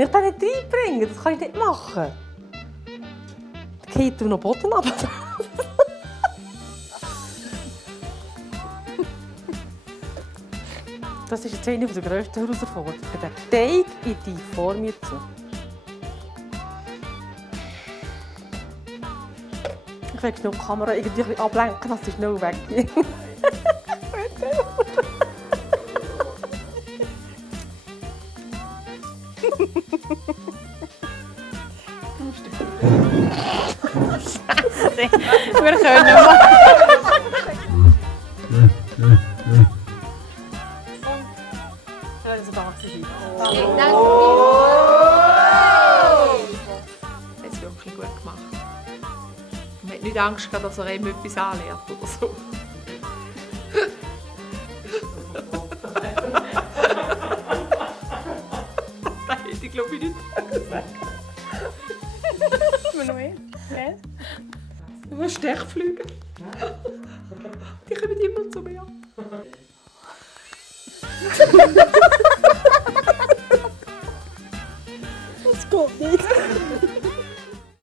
Ich kann nicht reinbringen, das kann ich nicht machen. Dann geht noch Boden ab. Das ist jetzt eine der grössten Herausforderungen. Den Teig in die Form zu. Ich will schnell die Kamera irgendwie ein bisschen ablenken, dass sie schnell weggeht. Wir können mal. Also da sie. Danke. Hat es wirklich gut gemacht. Man hat nicht Angst, dass er ihm etwas anlernt oder so. Das hätte ich glaube ich nicht gesagt. Nur Stechflüge. Die kommen immer zu mir. Das geht nicht.